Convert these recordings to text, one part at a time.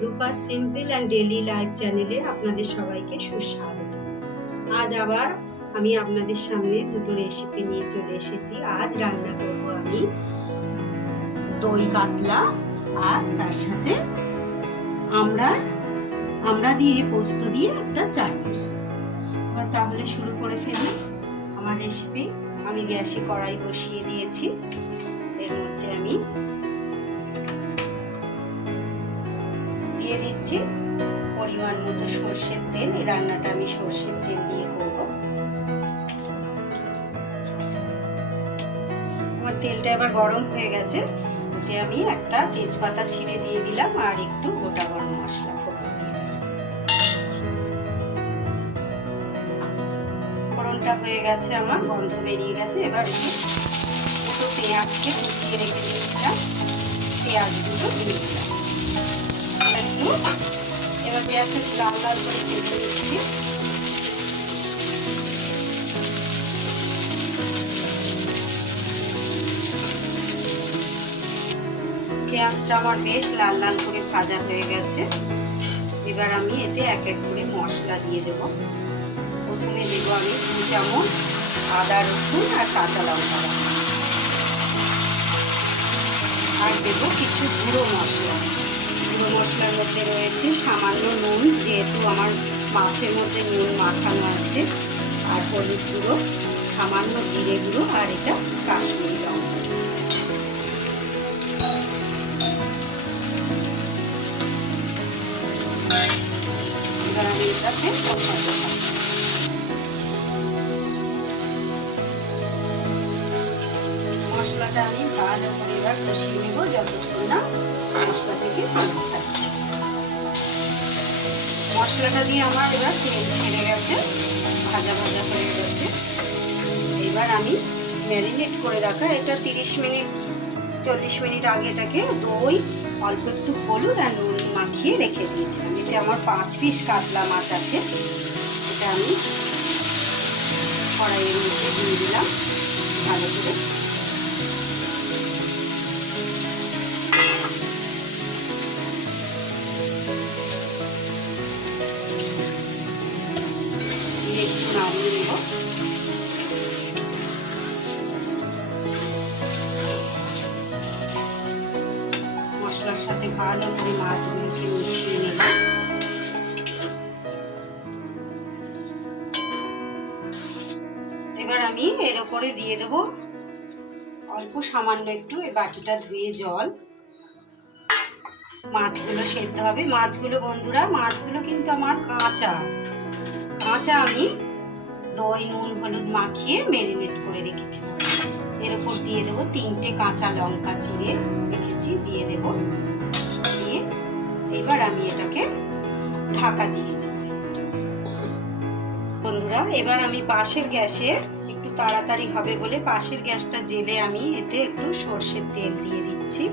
Rupa simple and daily life চ্যানেলে আপনাদের সবাইকে সুস্বাগত। আজ আবার আমি আপনাদের সামনে দুটো রেসিপি নিয়ে চলে এসেছি। আজ রান্না করব আমি দই কাতলা আর তার সাথে আমরা আমরা দিয়ে পোস্ত দিয়ে একটা চাটনি। তাহলে শুরু করে ফেলি আমার রেসিপি আমি গ্যাসে কড়াই বসিয়ে দিয়েছি। এর মধ্যে আমি দিয়ে দিচ্ছি। পরিমাণ মতো সর্ষের তেল। এই রান্নাটা আমি সর্ষের তেল দিয়ে করব। আমার তেলটা এবার গরম হয়ে গেছে। এতে আমি একটা তেজপাতা ছিঁড়ে দিয়ে দিলাম আর একটু গোটা গরম মশলা ফোড়ন দিয়ে ফোড়নটা হয়ে গেছে আমার, গন্ধ বেরিয়ে গেছে। এবার এই দুটো পেঁয়াজকে কুচিয়ে রেখে দিয়েছিলাম পেঁয়াজ দুটো দিয়ে দিলাম। এবার পেঁয়াজটা লাল লাল করে পেঁয়াজটা আমার বেশ লাল লাল করে ভাজা হয়ে গেছে। এবার আমি এতে এক এক করে মশলা দিয়ে দেব। প্রথমে দেব আমি দু চামচ আদা রসুন আর কাঁচা লঙ্কা আর দেবো কিছু গুঁড়ো মশলা। গুঁড়ো মশলার মধ্যে রয়েছে সামান্য নুন, যেহেতু আমার মাছের মধ্যে নুন মাখানো আছে, আর হলুদ গুঁড়ো, সামান্য জিরে গুঁড়ো, আর এটা কাশ্মীরি এটাকে মশলাটা আমি ভালো করে এবার কষিয়ে নেব যতক্ষণ না মশলাটা দিয়ে আমার এবার তেল ছেড়ে গেছে, ভাজা ভাজা হয়ে গেছে। এবার আমি ম্যারিনেট করে রাখা এটা তিরিশ মিনিট, চল্লিশ মিনিট আগে এটাকে দই, অল্প একটু হলুদ আর নুন মাখিয়ে রেখে দিয়েছিলাম। এতে আমার পাঁচ পিস কাতলা মাছ আছে, এটা আমি কড়াইয়ের মধ্যে দিয়ে দিলাম ভালো করে। নাড়িয়ে নেব মশলার সাথে ভালো করে মাছগুলোকে এবার আমি এর ওপরে দিয়ে দেব অল্প সামান্য একটু এই বাটিটা ধুয়ে জল। মাছগুলো সেদ্ধ হবে। মাছগুলো বন্ধুরা, মাছগুলো কিন্তু আমার কাঁচা। কাঁচা আমি দই, নুন, হলুদ মাখিয়ে ম্যারিনেট করে রেখেছিলাম। এর উপর দিয়ে দেবো তিনটে কাঁচা লঙ্কা চিড়ে রেখেছি, দিয়ে দেব। দিয়ে এবার আমি এটাকে ঢাকা দিয়ে দেব। বন্ধুরা এবার আমি পাশের গ্যাসে একটু তাড়াতাড়ি হবে বলে পাশের গ্যাসটা জেলে আমি এতে একটু সর্ষের তেল দিয়ে দিচ্ছি।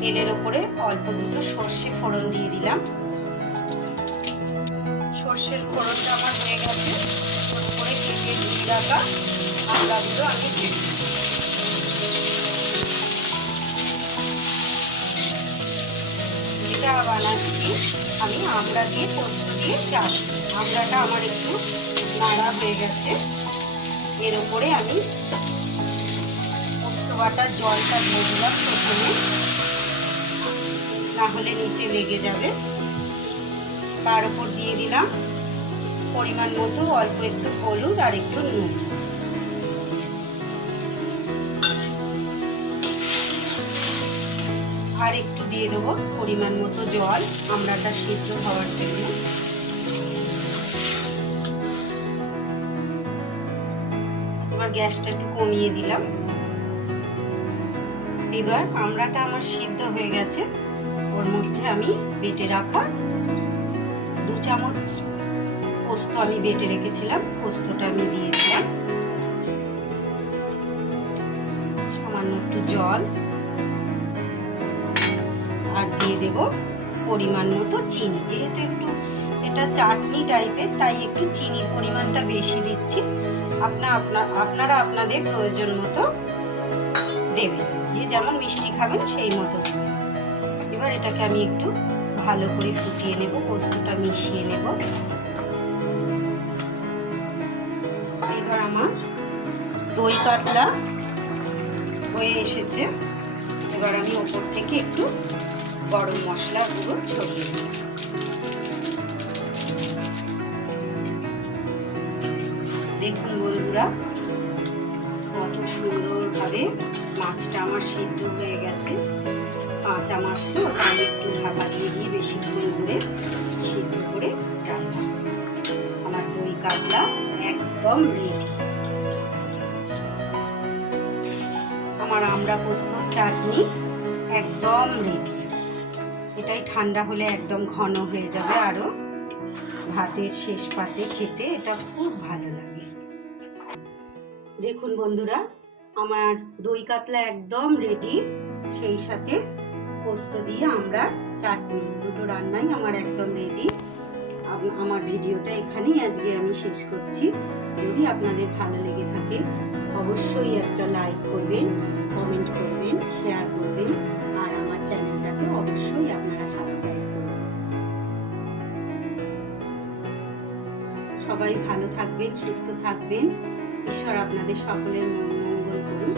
তেলের ওপরে অল্প দুটো সর্ষে ফোড়ন দিয়ে দিলাম। সর্ষের ফোড়নটা আমার হয়ে গেছে। ওর উপরে কেটে দিয়ে রাখা আমড়াগুলো আমি দিয়ে বানাচ্ছি আমি আমড়া দিয়ে, পোস্ত দিয়ে চাষ আমড়াটা আমার একটু নাড়া হয়ে গেছে। এর উপরে আমি পোস্ত বাটার জলটা দিয়ে দিলাম প্রথমে। না হলে নিচে লেগে যাবে। তার উপর দিয়ে দিলাম। পরিমাণ মতো অল্প একটু হলুদ আর একটু নুন। আর একটু দিয়ে দেবো পরিমাণ মতো জল। আমড়াটা সিদ্ধ হওয়ার জন্য। এবার গ্যাসটা একটু কমিয়ে দিলাম। এবার আমড়াটা আমার সিদ্ধ হয়ে গেছে। ওর মধ্যে আমি বেটে রাখা দু চামচ পোস্ত আমি বেটে রেখেছিলাম, পোস্তটা আমি দিয়ে দিলাম। সামান্য একটু জল। আর দিয়ে দেব পরিমাণ মতো চিনি। যেহেতু একটু এটা চাটনি টাইপের তাই একটু চিনির পরিমাণটা বেশি দিচ্ছি। আপনা আপনা, আপনারা আপনাদের প্রয়োজন মতো দেবেন। যে যেমন মিষ্টি খাবেন সেই মতো এবার এটাকে আমি একটু ভালো করে ফুটিয়ে নেব, পোস্তটা মিশিয়ে নেব। এবার আমার দই কাতলা হয়ে এসেছে। এবার আমি ওপর থেকে একটু গরম মশলা গুঁড়ো ছড়িয়ে দিই। দেখুন বন্ধুরা, কত সুন্দরভাবে মাছটা আমার সিদ্ধ হয়ে গেছে। কাঁচা মাছ তো তাই একটু ঢাকা দিয়ে দিয়ে বেশিক্ষণ ধরে সিদ্ধ করে আমার দই কাতলা একদম রেডি আমার আমরা পোস্ত, চাটনি একদম রেডি এটাই ঠান্ডা হলে একদম ঘন হয়ে যাবে আরও ভাতের শেষ পাতে খেতে এটা খুব ভালো লাগে। দেখুন বন্ধুরা, আমার দই কাতলা একদম রেডি সেই সাথে পোস্ত দিয়ে আমরা চাটনি, দুটো রান্নাই আমার একদম রেডি আমার ভিডিওটা এখানেই আজকে আমি শেষ করছি। যদি আপনাদের ভালো লেগে থাকে, অবশ্যই একটা লাইক করবেন কমেন্ট করবেন শেয়ার করবেন, আর আমার চ্যানেলটাকে অবশ্যই আপনারা সাবস্ক্রাইব করবেন। সবাই ভালো থাকবেন, সুস্থ থাকবেন। ঈশ্বর আপনাদের সকলের মঙ্গল করুন।